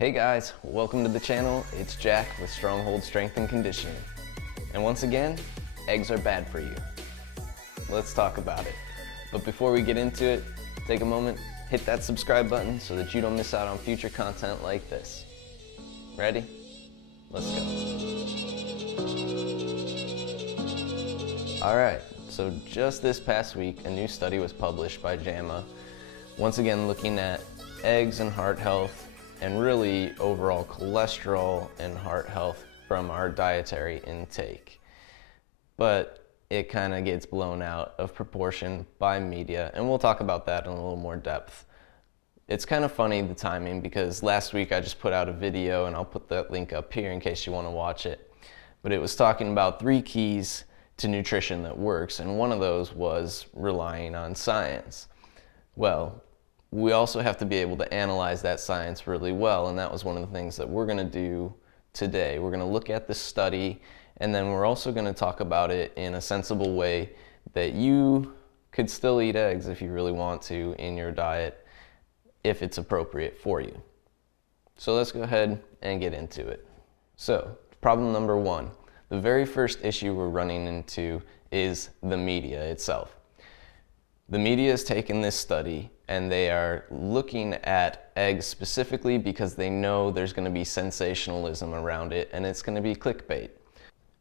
Hey guys, welcome to the channel. It's Jack with Stronghold Strength and Conditioning. And once again, eggs are bad for you. Let's talk about it. But before we get into it, take a moment, hit that subscribe button so that you don't miss out on future content like this. Ready? Let's go. Alright, so just this past week, a new study was published by JAMA, once again looking at eggs and heart health, and really overall cholesterol and heart health from our dietary intake. But it kind of gets blown out of proportion by media, and we'll talk about that in a little more depth. It's kind of funny, the timing, because last week I just put out a video, and I'll put that link up here in case you want to watch it. But it was talking about 3 keys to nutrition that works, and one of those was relying on science. Well, we also have to be able to analyze that science really well, and that was one of the things that we're going to do today. We're going to look at this study, and then we're also going to talk about it in a sensible way that you could still eat eggs if you really want to in your diet, if it's appropriate for you. So let's go ahead and get into it. So, problem number 1. The very first issue we're running into is the media itself. The media has taken this study and they are looking at eggs specifically because they know there's going to be sensationalism around it and it's going to be clickbait.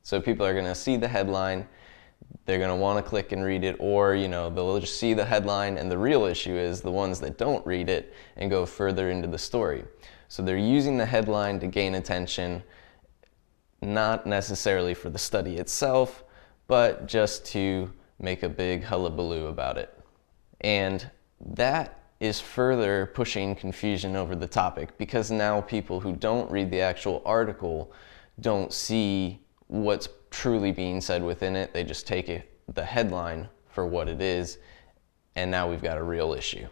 So people are going to see the headline, they're going to want to click and read it, or they'll just see the headline, and the real issue is the ones that don't read it and go further into the story. So they're using the headline to gain attention, not necessarily for the study itself, but just to make a big hullabaloo about it. And that is further pushing confusion over the topic, because now people who don't read the actual article don't see what's truly being said within it. They just take the headline for what it is, and now we've got a real issue.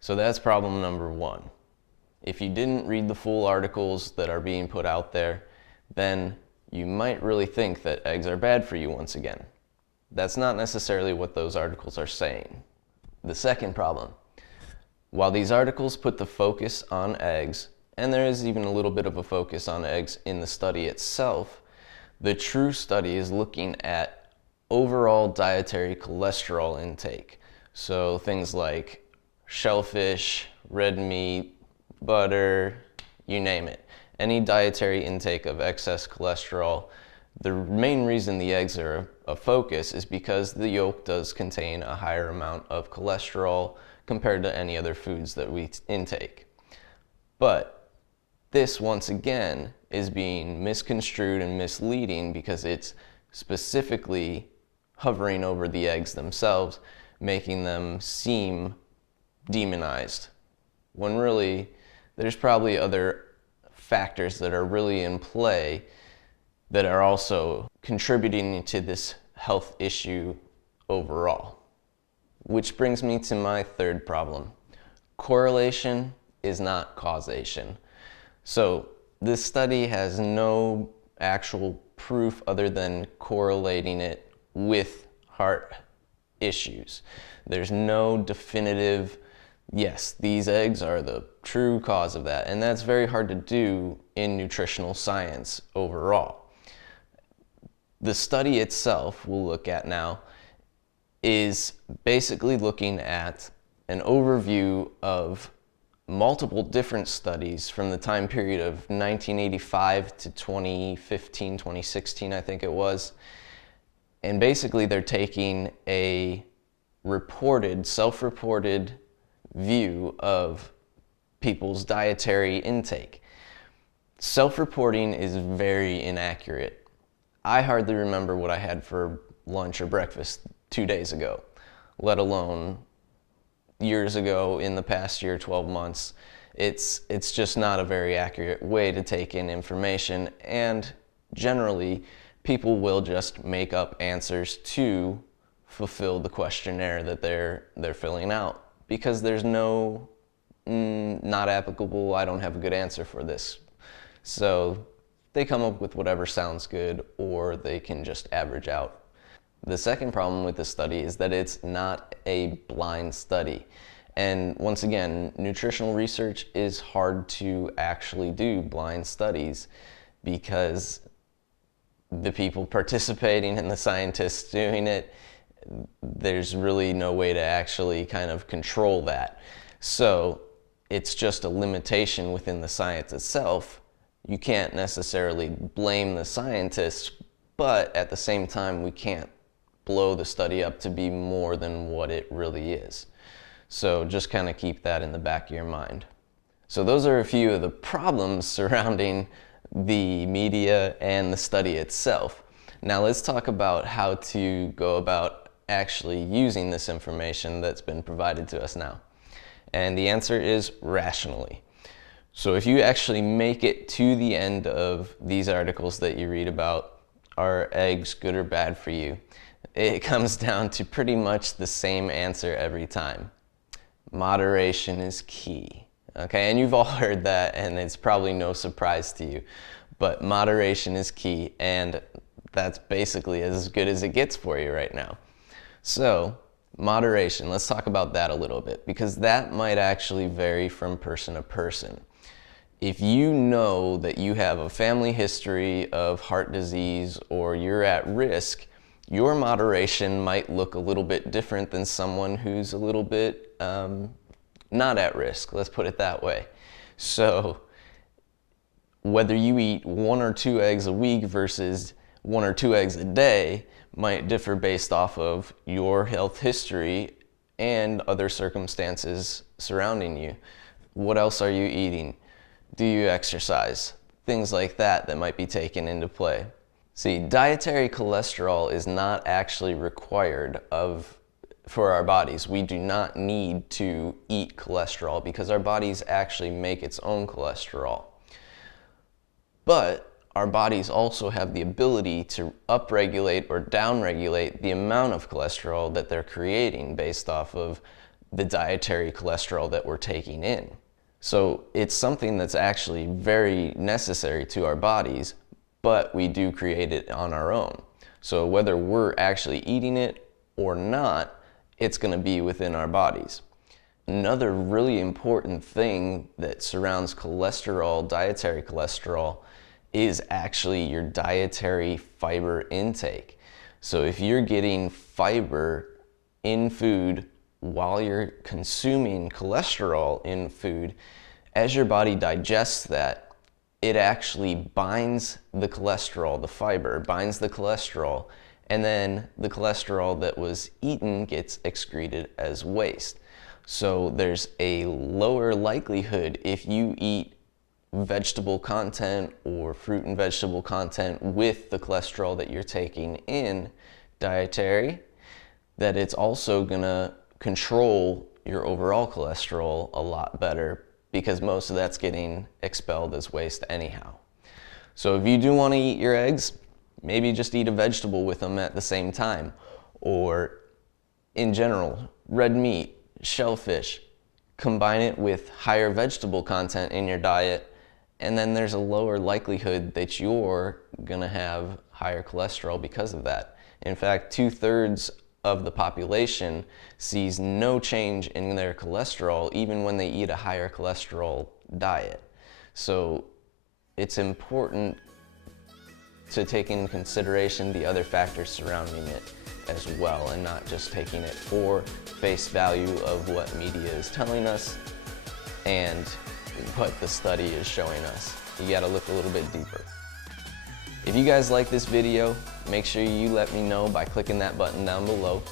So that's problem number 1. If you didn't read the full articles that are being put out there, then you might really think that eggs are bad for you once again. That's not necessarily what those articles are saying. The second problem, while these articles put the focus on eggs, and there is even a little bit of a focus on eggs in the study itself, the true study is looking at overall dietary cholesterol intake. So things like shellfish, red meat, butter, you name it. Any dietary intake of excess cholesterol. The main reason the eggs are a focus is because the yolk does contain a higher amount of cholesterol compared to any other foods that we intake. But this, once again, is being misconstrued and misleading because it's specifically hovering over the eggs themselves, making them seem demonized, when really there's probably other factors that are really in play that are also contributing to this health issue overall. Which brings me to my third problem. Correlation is not causation. So this study has no actual proof other than correlating it with heart issues. There's no definitive, yes, these eggs are the true cause of that, and that's very hard to do in nutritional science overall. The study itself we'll look at now is basically looking at an overview of multiple different studies from the time period of 1985 to 2015, 2016, I think it was. And basically they're taking a reported, self-reported view of people's dietary intake. Self-reporting is very inaccurate. I hardly remember what I had for lunch or breakfast 2 days ago, let alone years ago, in the past year, 12 months. It's just not a very accurate way to take in information, and generally people will just make up answers to fulfill the questionnaire that they're filling out, because there's no not applicable, I don't have a good answer for this. So they come up with whatever sounds good, or they can just average out. The second problem with this study is that it's not a blind study. And once again, nutritional research is hard to actually do, blind studies, because the people participating and the scientists doing it, there's really no way to actually kind of control that. So it's just a limitation within the science itself. You can't necessarily blame the scientists, but at the same time, we can't blow the study up to be more than what it really is. So just kind of keep that in the back of your mind. So those are a few of the problems surrounding the media and the study itself. Now let's talk about how to go about actually using this information that's been provided to us now. And the answer is rationally. So if you actually make it to the end of these articles that you read about, are eggs good or bad for you? It comes down to pretty much the same answer every time. Moderation is key. Okay, and you've all heard that, and it's probably no surprise to you, but moderation is key, and that's basically as good as it gets for you right now. So moderation, let's talk about that a little bit, because that might actually vary from person to person. If you know that you have a family history of heart disease or you're at risk, your moderation might look a little bit different than someone who's a little bit not at risk, let's put it that way. So whether you eat 1 or 2 eggs a week versus 1 or 2 eggs a day might differ based off of your health history and other circumstances surrounding you. What else are you eating? Do you exercise? Things like that that might be taken into play. See, dietary cholesterol is not actually required for our bodies. We do not need to eat cholesterol because our bodies actually make its own cholesterol. But our bodies also have the ability to upregulate or downregulate the amount of cholesterol that they're creating based off of the dietary cholesterol that we're taking in. So it's something that's actually very necessary to our bodies, but we do create it on our own. So whether we're actually eating it or not, it's going to be within our bodies. Another really important thing that surrounds cholesterol, dietary cholesterol, is actually your dietary fiber intake. So if you're getting fiber in food while you're consuming cholesterol in food, as your body digests that, it actually binds the cholesterol, the fiber binds the cholesterol, and then the cholesterol that was eaten gets excreted as waste. So there's a lower likelihood if you eat vegetable content or fruit and vegetable content with the cholesterol that you're taking in dietary, that it's also gonna control your overall cholesterol a lot better because most of that's getting expelled as waste anyhow. So if you do want to eat your eggs, maybe just eat a vegetable with them at the same time. Or in general, red meat, shellfish, combine it with higher vegetable content in your diet, and then there's a lower likelihood that you're gonna have higher cholesterol because of that. In fact, 2/3 of the population sees no change in their cholesterol even when they eat a higher cholesterol diet. So it's important to take into consideration the other factors surrounding it as well, and not just taking it for face value of what media is telling us and what the study is showing us. You gotta look a little bit deeper. If you guys like this video, make sure you let me know by clicking that button down below.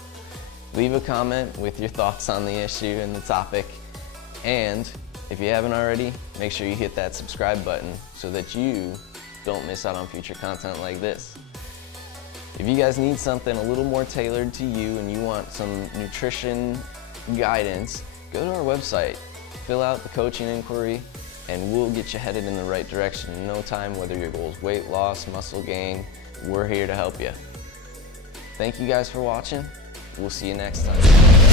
Leave a comment with your thoughts on the issue and the topic. And if you haven't already, make sure you hit that subscribe button so that you don't miss out on future content like this. If you guys need something a little more tailored to you and you want some nutrition guidance, go to our website, fill out the coaching inquiry, and we'll get you headed in the right direction in no time, whether your goal is weight loss, muscle gain, we're here to help you. Thank you guys for watching. We'll see you next time.